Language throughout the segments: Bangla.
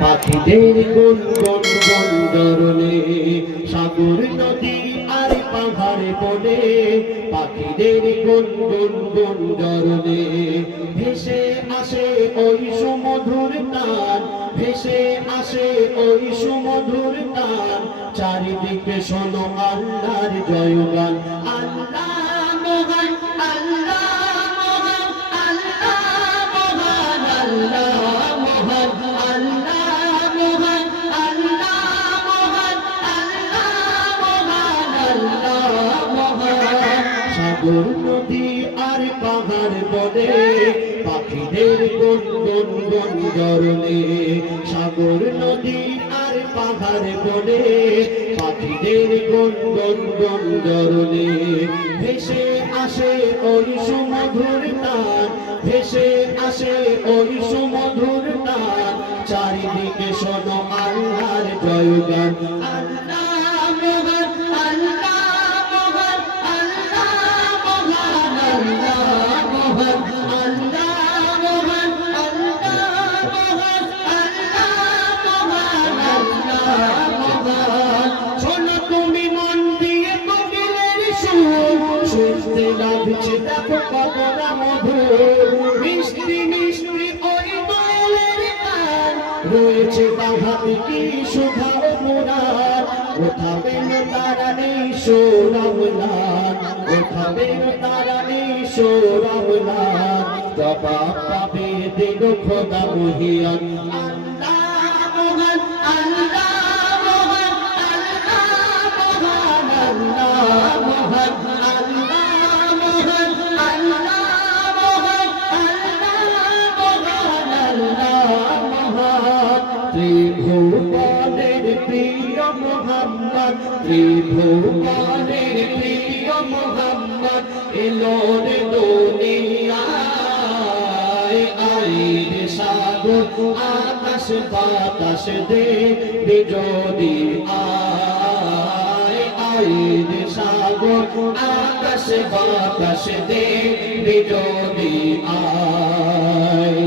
পাখিদের গুনগুন গুঞ্জরণে সাগর নদী আর পাহাড়ে বনে পাখিদের গুনগুন গুঞ্জরণে ভেসে আসে ওই সুমধুর তান ভেসে আসে ওই সুমধুর তান চারিদিকে শোনো আল্লাহর জয়গান আল্লাহ মহান আল্লাহ মহান আল্লাহ মহান আল্লাহ মহান আল্লাহ মহান আল্লাহ মহান আল্লাহ মহান আল্লাহ মহান সাগর নদী আর পাহাড় বনে পাখিদের গুনগুন গুঞ্জরণে সাগর নদী আর পাহাড় বনে পাখিদের গুনগুন গুঞ্জরণে ভেসে আসে ওই সুমধুর তান ভেসে আসে ওই সুমধুর তান চারিদিকে শোনো আল্লাহর জয়গান আল্লাহ মহান আল্লাহ মহান আল্লাহ মহান আল্লাহ মহান আল্লাহ মহান আল্লাহ মহান আল্লাহ মহান আল্লাহ মহান শোনো তুমি মন দিয়ে কোকিলের সুর শুনতে লাগছে দেখো কতটা মধুর মিষ্টি মিষ্টি ওই দোয়েলের গান রয়েছে তাহাতে কি শোভা মুরার কোথাবে তারা নেই সোরামলান কোথাবে তারা নেই সোরামলান জবাব পাবে দিল খোদা মহিয়ান আল্লাহ মহান আল্লাহ মহান আল্লাহ মহান আল্লাহ মহান আল্লাহ মহান আল্লাহ মহান আল্লাহ মহান ত্রিভুবনের প্রিয় মুহাম্মদ ত্রিভুবনের প্রিয় মুহাম্মদ এলো রে দুনিয়ায় আইর সাগর আকাশ বাতাস দেখবি যদি আইর সাগর আকাশ বাতাস দেখবি যদি আয়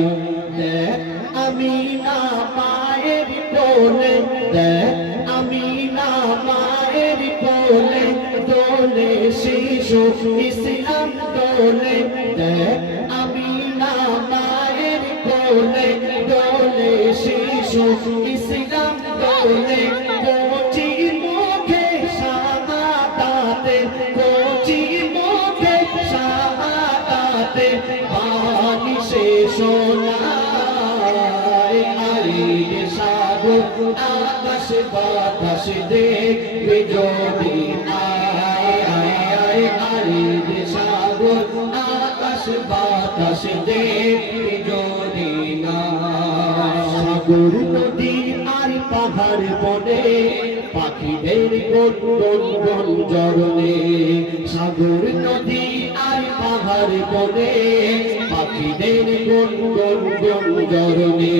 দেখ আমি না মায়ের কোলে দেখ আমি না মায়ের কোলে দোলে শিশু ইসলাম দোলে দেখ আমি না মায়ের কোলে দোলে শিশু ইসলাম দোলে কচি মুখে শাহাদাতে কচি মুখে শাহাদাতে বাণী সে শোনায় আইর সাগর আকাশ বাতাস দেখবে যদি আইর সাগর আকাশ বাতাস দেখবে যদি না সাগর নদী আর পাহাড় বনে পাখিদের গুনগুন গুঞ্জরণে সাগর নদী আর পাহাড় বনে পাখিদের গুনগুন গুঞ্জরণে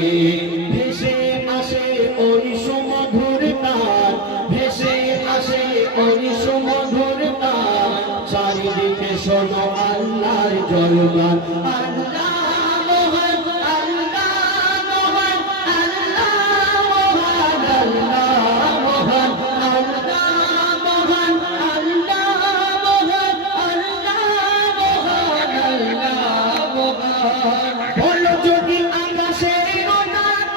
ভেসে আসে ওই সুমধুর তান ভেসে আসে ওই সুমধুর তান চারিদিকে শোনো আল্লাহর জয়গান আল্লাহ মহান আল্লাহ মহান আল্লাহ মহান আল্লাহ মহান আল্লাহ মহান আল্লাহ মহান আল্লাহ মহান আল্লাহ মহান বলো যদি আকাশের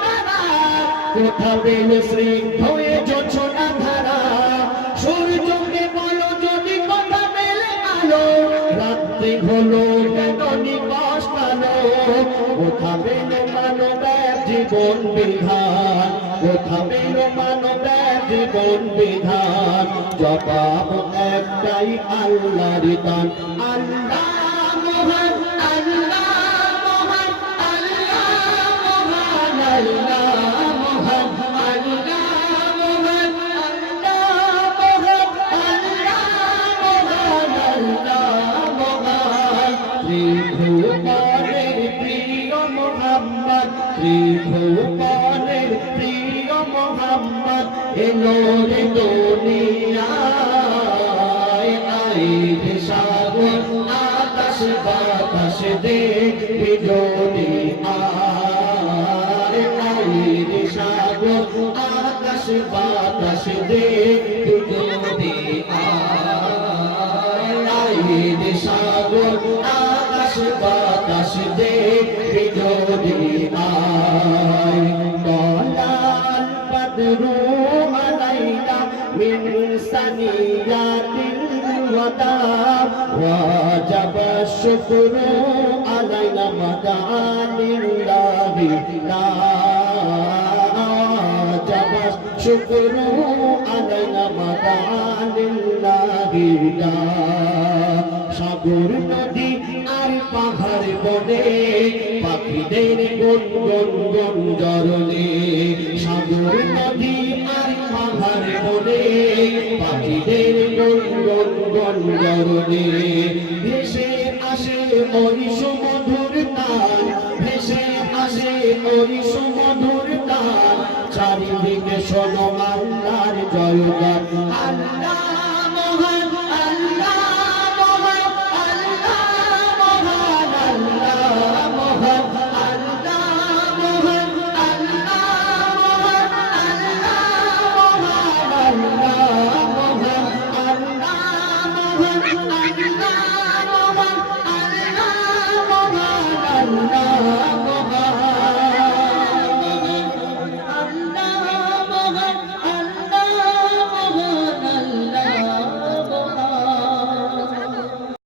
তারা কোথা পেলে স্নিগ্ধ হয়ে জোছনা ধারা সূর্যকে বলো যদি কথা পেলে আলো রাত্রি হলো কেন নিবাস কালো কোথা পেলে মানবের জীবন বিধান কোথা পেলে মানবের জীবন বিধান জবাব একটাই আল্লাহর দান আল্লাহ মহান আল্লাহ মহান আল্লাহ মহান আল্লাহ মহান আল্লাহ মহান আল্লাহ মহান আল্লাহ মহান ত্রিভুবনের প্রিয় মুহাম্মদ ত্রিভুবনের প্রিয় মুহাম্মদ এলো রে দুনিয়ায় আইর সাগর আকাশ বাতাস দেখবি যদি আইর সাগর সাগর আকাশ বাতাস দেখবি যদি রে সাগর আকাশ বাতাস দেখবি যদি طلع البدر علينا من ثنيات الوداع وجب الشكر علينا مدعا لله لا وجب الشكر علينا مدعا لله لا সাগর নদী আর পাহাড় বনে পাখিদের গুনগুন গুঞ্জরণে সাগর নদী আর পাহাড় বনে পাখিদের গুনগুন গুঞ্জরণে ভেসে আসে ওই সুমধুর তান ভেসে আসে ওই সুমধুর তান চারিদিকে শোনো আল্লাহর জয়গান